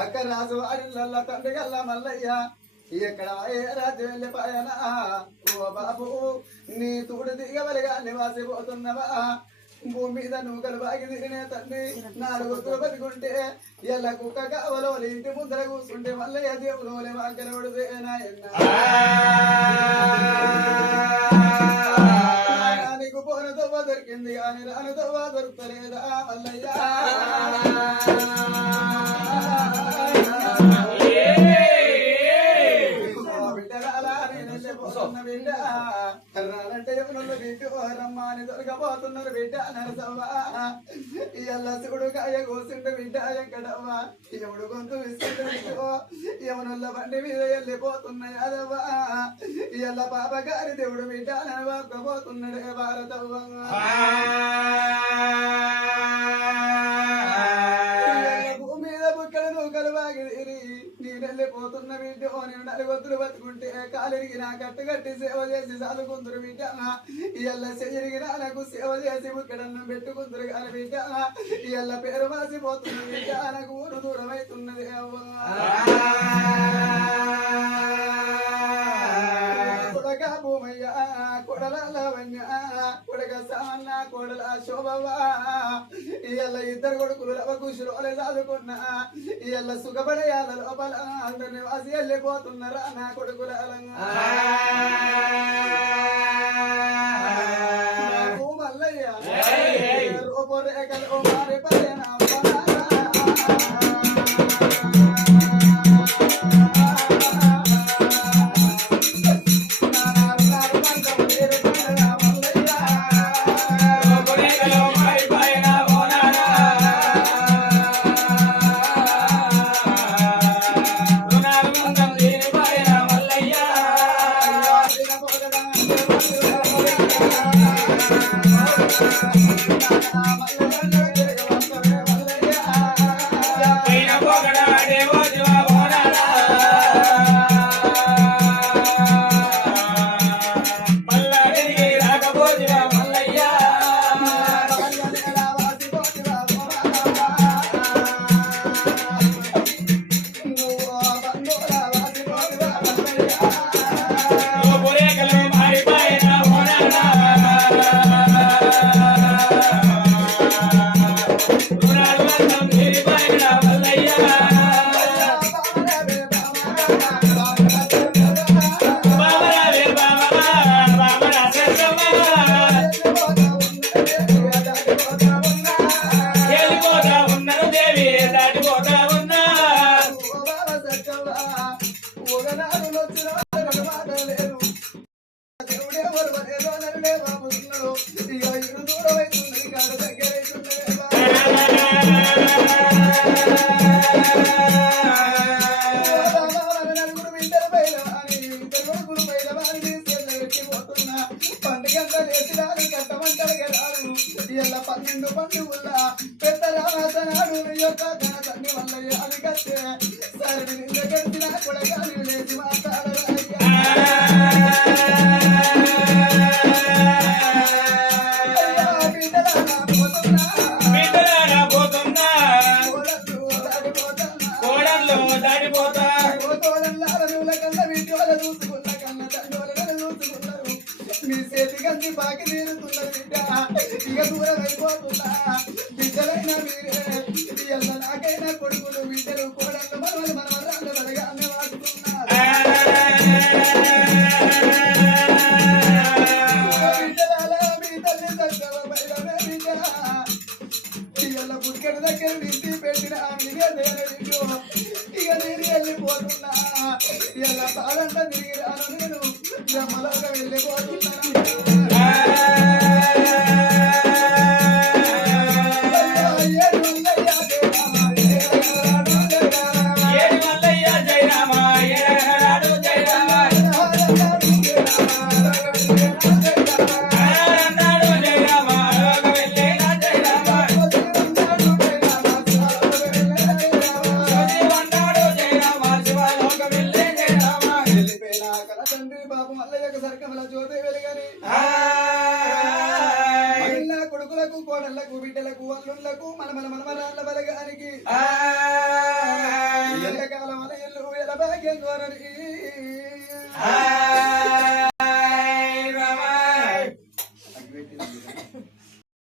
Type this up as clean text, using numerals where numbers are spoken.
అక్క రాజు అడిల్ల తండ్రి గల్ల మల్లయ్య ఎక్కడ ఏ రాజ్యం వెళ్ళిపోయానా ఓ బాబు నీ తోడు దిగవలిగా నివాసిపోతున్నవా భూమి మీద నూకలు బాగి తిరిగినే తండ్రి 4 గుర్తులు బతుకుంటే ఎల్ల కుక్క కావలో ఇంటి ముందర కూర్చుంటే మల్లయ్య దేవుడు వాకరవుడితే నీకు పోనుతో దొరికింది కానీ రానుతో దొరుకుతలేదా మల్లయ్య రమ్మని దొరకపోతున్నారు బిడ్డ నరసవ్వా ఇయ్యల్ల శివుడు కాయ కోసిండు బిడ్డ ఎక్కడవ్వా ఎవడు గొంతు విస్తుండు బిడ్డో యమునుల్ల బండి మీద వెళ్ళిపోతున్నాయి అదవ్వా ఇయ్యల్ల పాప గారి దేవుడు బిడ్డ నడవకపోతున్నాడే భారతవ్వా భూమి మీద బుక్కలు నూకలు బాగి నేనెళ్ళిపోతున్న బిడ్డ నేను 4 గుర్తులు బతుకుంటే కాలిరిగి నా కట్టు కట్టి సేవ చేసి చదువుకుందరు బిడ్డ ఇయ్యల్ల చెయ్యరిగి నాకు సేవ చేసి బుక్కడన్నం పెట్టుకుందరు కానీ బిడ్డ ఇయ్యల్ల పేరు మాసిపోతున్న బిడ్డ నాకు ఊరు దూరం అవుతున్నది కొడక భూమయ్య కొడల లవణ్య కొడక సామన్న కొడల శోభవా ఇయ్యల్ల 2 కొడుకులు రవకుశురోలే చదువుకున్నా ఇయ్యల్ల సుఖపడయాల లోపల అందరిని వాసి వెళ్ళిపోతున్నారా నా కొడుకుల మల్లయ్య రూపురేఖలు మారిపోయిన బాకి తీరుతున్నారు బిడ్డ ఇక దూరం అయిపోతున్నా బిడ్డలైనా మీరే నాకైనా కొడుకులు బిడ్డలు కోడళ్ళు మనవలు మనవరాళ్ళు మనగా అన్న వాడుతున్నారు తండ్రి పాపం అల్లయ్యకు సర్కమల జ్యోతి వెలుగని మహిళ కొడుకులకు కోడళ్లకు బిడ్డలకు అల్లుళ్లకు మనమల మనమరాళ్ళ బలగానికి ఎల్లకాలం అల ఎల్లు ఎల భాగ్యం కోరని